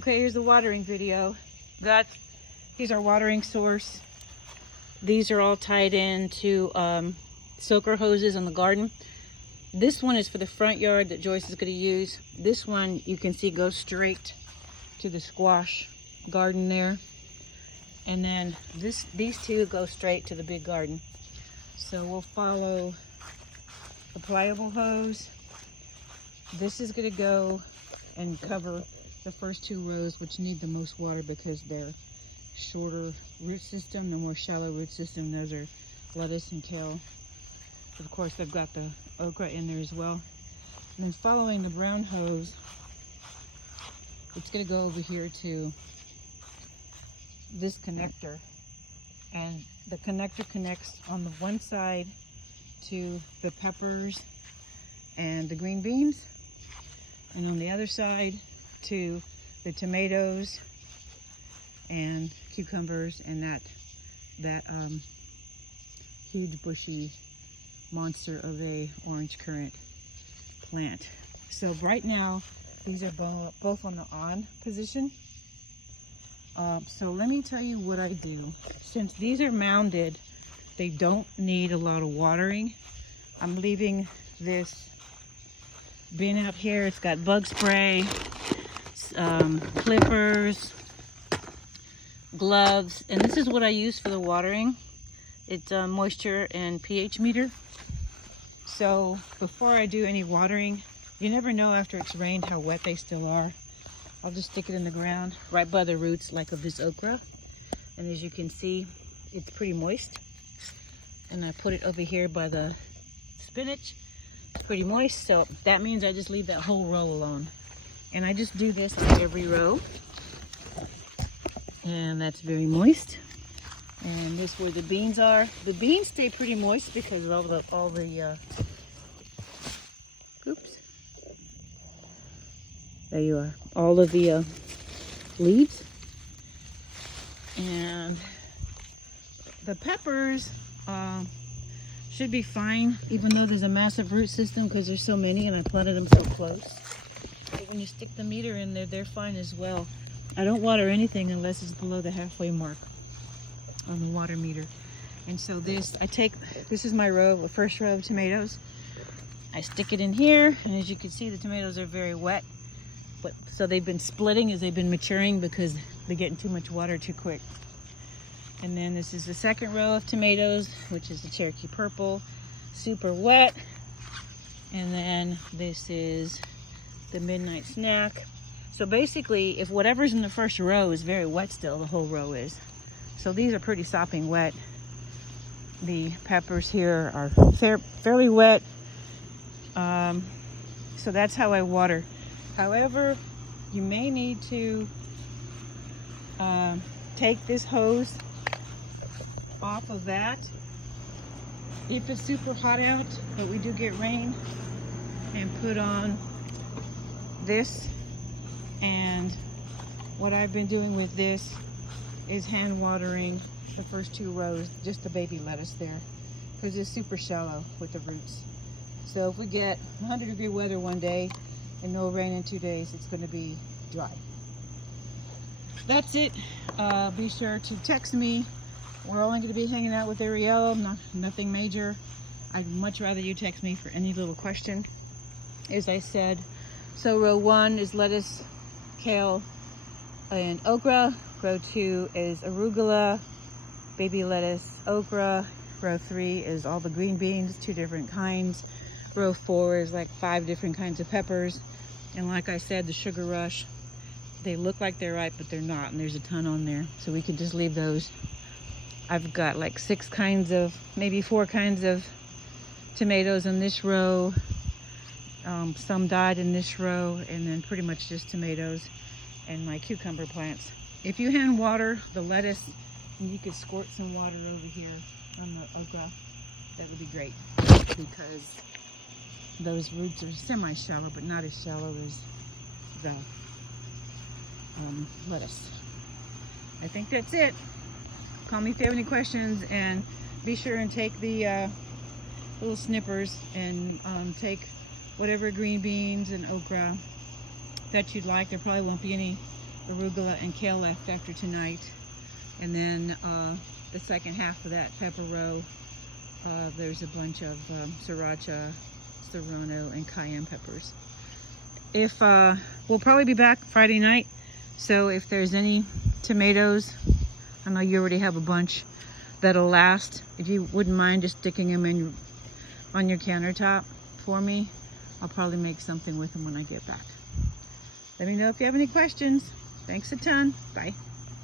Okay, here's the watering video. Here's our watering source. These are all tied into soaker hoses in the garden. This one is for the front yard that Joyce is going to use. This one you can see goes straight to the squash garden there. And then these two go straight to the big garden. So we'll follow the pliable hose. This is going to go and cover the first two rows, which need the most water because they're shorter root system, the more shallow root system. Those are lettuce and kale. Of course, I've got the okra in there as well. And then following the brown hose, it's going to go over here to this connector. And the connector connects on the one side to the peppers and the green beans, and on the other side to the tomatoes and cucumbers and that huge bushy monster of a orange currant plant. So right now these are both on the on position. So let me tell you what I do. Since these are mounded, they don't need a lot of watering. I'm leaving this bin out here. It's got bug spray, clippers, gloves, and this is what I use for the watering. It's a moisture and pH meter. So before I do any watering, you never know after it's rained how wet they still are. I'll just stick it in the ground right by the roots like of this okra. And as you can see, it's pretty moist. And I put it over here by the spinach. It's pretty moist, so that means I just leave that whole row alone. And I just do this on every row. And that's very moist. And this is where the beans are. The beans stay pretty moist because of all the oops. There you are. All of the leaves. And the peppers should be fine, even though there's a massive root system because there's so many and I planted them so close. But when you stick the meter in there, they're fine as well. I don't water anything unless it's below the halfway mark on the water meter. And so this is my row, the first row of tomatoes. I stick it in here, and as you can see, the tomatoes are very wet. But so they've been splitting as they've been maturing because they're getting too much water too quick. And then this is the second row of tomatoes, which is the Cherokee Purple, super wet. And then this is the Midnight Snack. So basically, if whatever's in the first row is very wet still, the whole row is. So these are pretty sopping wet. The peppers here are fairly wet. So that's how I water. However, you may need to take this hose off of that if it's super hot out, but we do get rain, and put on this. And what I've been doing with this is hand watering the first two rows, just the baby lettuce there, because it's super shallow with the roots. So if we get 100-degree weather one day and no rain in 2 days, it's going to be dry. That's it. Be sure to text me. We're only going to be hanging out with Ariel, nothing major. I'd much rather you text me for any little question. As I said, so row 1 is lettuce, kale, and okra. Row 2 is arugula, baby lettuce, okra. Row 3 is all the green beans, 2 different kinds. Row 4 is like 5 different kinds of peppers. And like I said, the Sugar Rush, they look like they're ripe, but they're not. And there's a ton on there. So we could just leave those. I've got like 6 kinds of, maybe 4 kinds of tomatoes in this row. Some died in this row, and then pretty much just tomatoes and my cucumber plants. If you hand water the lettuce, you could squirt some water over here on the okra. That would be great because those roots are semi-shallow, but not as shallow as the lettuce. I think that's it. Call me if you have any questions, and be sure and take the little snippers and take whatever green beans and okra that you'd like. There probably won't be any arugula and kale left after tonight. And then the second half of that pepper row, there's a bunch of sriracha, serrano, and cayenne peppers. If we'll probably be back Friday night, so if there's any tomatoes, I know you already have a bunch that'll last. If you wouldn't mind just sticking them in on your countertop for me, I'll probably make something with them when I get back. Let me know if you have any questions. Thanks a ton. Bye.